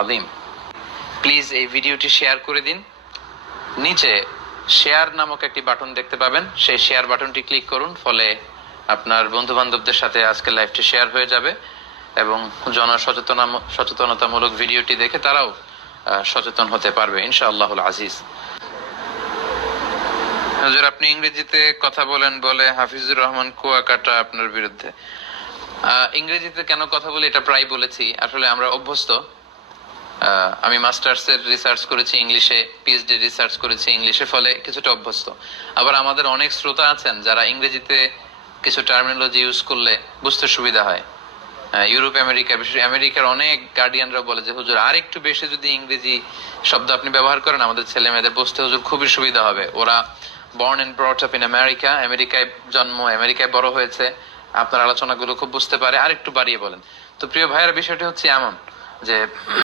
আযীম। প্লিজ এই ভিডিওটি শেয়ার করে দিন। নিচে শেয়ার নামক একটি বাটন দেখতে পাবেন, সেই শেয়ার বাটনটি ক্লিক করুন, ফলে আপনার বন্ধু বান্ধবদের সাথে আজকে লাইভটি শেয়ার হয়ে যাবে এবং সচেতনতামূলক ভিডিওটি দেখে তারাও সচেতন হতে পারবে ইনশাআল্লাহুল আজিজ। হুজুর, আপনি ইংরেজিতে কথা বলেন বলে হাফিজুর রহমান কুয়াকাটা আপনার বিরুদ্ধে। ইংরেজিতে কেন কথা বলি এটা প্রায় বলেছি, আসলে আমরা অভ্যস্ত। আমি মাস্টার্স এর রিসার্চ করেছি ইংলিশে, পিএইচডি রিসার্চ করেছি ইংলিশে, ফলে কিছুটা অভ্যস্ত। আবার আমাদের অনেক শ্রোতা আছেন যারা ইংরেজিতে কিছু টার্মিনোলজি ইউজ করলে বুঝতে সুবিধা হয়। ইউরোপ, আমেরিকা, বিশেষ আমেরিকার অনেক গার্ডিয়ানরা বলে যে হুজুর আর একটু বেশি যদি ইংরেজি শব্দ আপনি ব্যবহার করেন আমাদের ছেলে মেয়েদের বুঝতে হুজুর খুবই সুবিধা হবে। ওরা born and brought up in America, আমেরিকায় জন্ম, আমেরিকায় বড় হয়েছে, আপনার আলোচনাগুলো খুব বুঝতে পারে, আর একটু বাড়িয়ে বলেন। তো প্রিয় ভাইয়ের, বিষয়টি হচ্ছে এমন যে